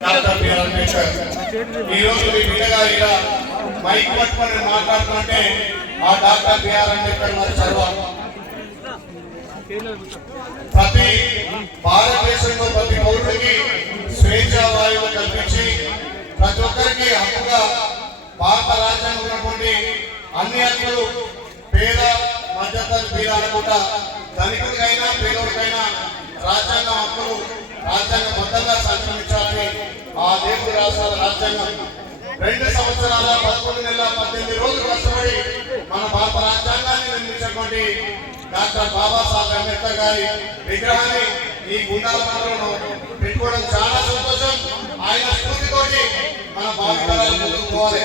Doctor BR Ambedkar ఈ రోజు మీ బిడ్డగా ఇలా మైక్ పట్టుకొని మాట్లాడుతుంటే ఆ డాక్టర్ బిఆర్ అంబేద్కర్ మరి చదువు ప్రతి భారతదేశంలో ప్రతి పౌరుడికి స్వేచ్ఛ వాయువు కల్పించి ప్రతి ఒక్కరికి హక్కుగా భారత రాజ్యాంగం ఉన్నటువంటి అన్ని హక్కులు పేద మధ్యతరగతి పేద అనుకుంటా ధనికుడికైనా పేదోడికైనా రాజ్యాంగం హక్కులు రాజ్యాంగబద్ధంగా సంక్రమించాలని ఆ దేవుడి రాష్ట్రాల రాజ్యాంగం 2 సంవత్సరాల 11 నెలల 18 రోజులు కష్టపడి మన భారత రాజ్యాంగాన్ని నిర్మించినటువంటి డాక్టర్ బాబాసాహెబ్ అంబేద్కర్ గారి విగ్రహాన్ని ఈ గుండాల మండలంలో పెట్టుకోవడం చాలా సంతోషం. ఆయన స్ఫూర్తితోటి మన భావితరాలు ముందుకు పోవాలి.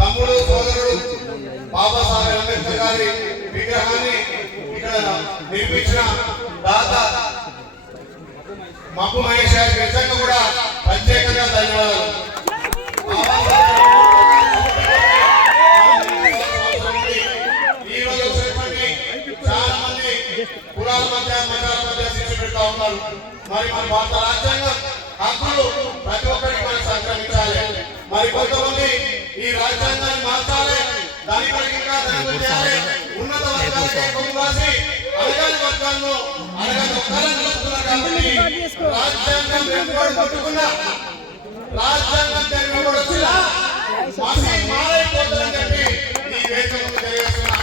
తమ్ముడు సోదరుడు బాబాసాహెబ్ అంబేద్కర్ గారి విగ్రహాన్ని ఇక్కడ నిర్మించిన దాత మబ్బు మహేష్ గారికి నిజంగా కూడా ప్రత్యేకంగా ధన్యవాదాలు. ఈ రోజు వచ్చినటువంటి చాలా మంది కులాల మధ్య మతాల మధ్య శిక్ష పెడతా ఉన్నారు. మరి మన భారత రాజ్యాంగం హక్కులు ప్రతి ఒక్కరికి మనం సంక్రమించాలి. మరి కొంతమంది ఈ రాజ్యాంగాన్ని మార్చాలి, ధనికులకి ఇంకా ధనికులు చేయాలి, ఉన్నత వర్గాలకి కొమ్ము రాసి అలగాని వర్గాలను అలగాని ఒక్కలను చూస్తున్నారు. కాబట్టి రాజ్యాంగం వెనుకోడు పట్టుకున్నా రాజ్యాంగం వెనుకోడు వచ్చినా మసి మారైపోతుందని చెప్పి ఈ వేదిక ముందు తెలియజేస్తున్నా.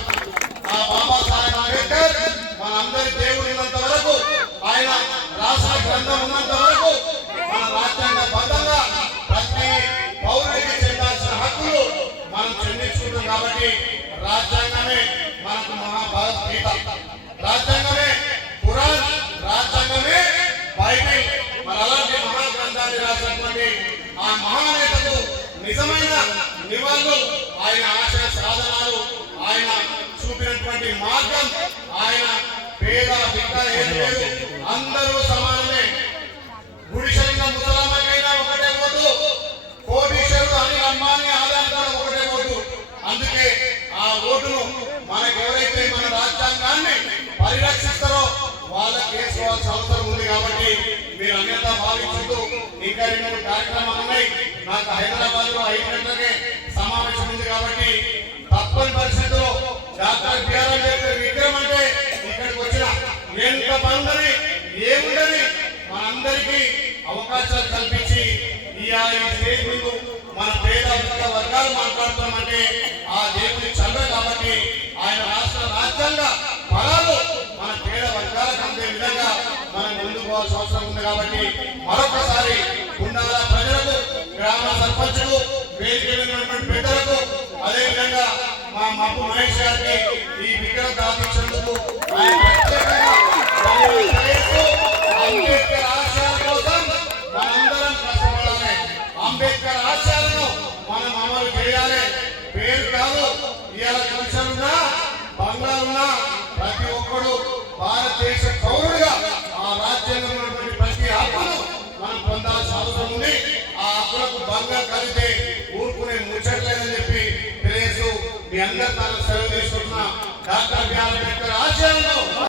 ఆ బాబాసాహెబ్ అంబేద్కర్ మనందరి దేవుడు ఉన్నంత వరకు, ఆయన రాష్ట్ర గ్రంథం ఉన్నంత వరకు మన రాజ్యాంగ బద్ధంగా ప్రతి పౌరుడికి చెందాల్సిన హక్కులు మనం చెందించుకుంటాం. కాబట్టి రాజ్యాంగమే మనకు మహాభగవద్గీత, రాజ్యాంగమే ఖురాన్, రాజ్యాంగమే బైబిల్. మరి అలాంటి మహాగ్రంథాన్ని రాసినటువంటి ఆ మహానేతకు నిజమైన నివాళులు, ఆయన ఆశయ సాధనాలు, ఆయన చూపినటువంటి మార్గం, ఆయన పేద బిడ్డ ఏది లేదు, అందరూ సమానమే. గుడిశలింగ ముసలమ్మకైనా ఒకటే ఓటు, కోటీశ్వరుడు అని అంబానీ ఆదాయం కూడా ఒకటే ఓటు. అందుకే ఆ ఓటును మనకు ఎవరైతే మన రాజ్యాంగాన్ని పరిరక్షిస్తారో వాళ్ళకి వేసుకోవాల్సిన అవసరం ఉంది. కాబట్టి మీరు అన్యత భావించుతూ ఇంకా 2 కార్యక్రమాలు ఉన్నాయి. నాకు హైదరాబాద్ లో 5 గంటలకే సమావేశం ఉంది. కాబట్టి తప్పని పరిస్థితుల్లో డాక్టర్ బిఆర్ అంబేద్కర్ విగ్రహం అంటే ఇక్కడికి వచ్చిన ఎంత పనుందని ఏముండని మనందరికీ అవకాశాలు కల్పించి ఇవాళ ఈ స్టేజ్ ముందు మన పేద వర్గాలు మాట్లాడుతామంటే ఆ దేవుడి చల్ల. కాబట్టి ఆయన రాష్ట్ర రాజ్యాంగ ఫలాలు మన పేద వర్గాలకు అందే విధంగా మనం ముందుకు పోవాల్సిన అవసరం ఉంది. కాబట్టి మరొకసారి గుండాల ప్రజలకు, గ్రామ సర్పంచులు, వేదిక ఉన్నటువంటి పెద్దలకు, అదేవిధంగా మా మబ్బు మహేష్ గారికి ఈ విగ్రహం దాపించినందుకు అంబేద్కర్ ఆశయాల కోసం మనందరం కష్టపడాలి. అంబేద్కర్ ఆశయాలను మనం అమలు చేయాలి. పేరు కాదు, ఇవాళ గుడిసెలున్నా బంగ్లాలున్నా ప్రతి ఒక్కడు భారతదేశ పౌరుడిగా ఆ రాజ్యాంగంలో ఉన్నటువంటి ప్రతి హక్కును మనం పొందాల్సిన అవసరం ఉంది. ఆ హక్కులకు భంగం కలిగితే ఊరుకునే ముచ్చట్లేదని చెప్పి తెలియజేస్తూ మీ అందరి తన సెలవు తీసుకుంటున్న డాక్టర్ బిఆర్ అంబేద్కర్ ఆశయాలను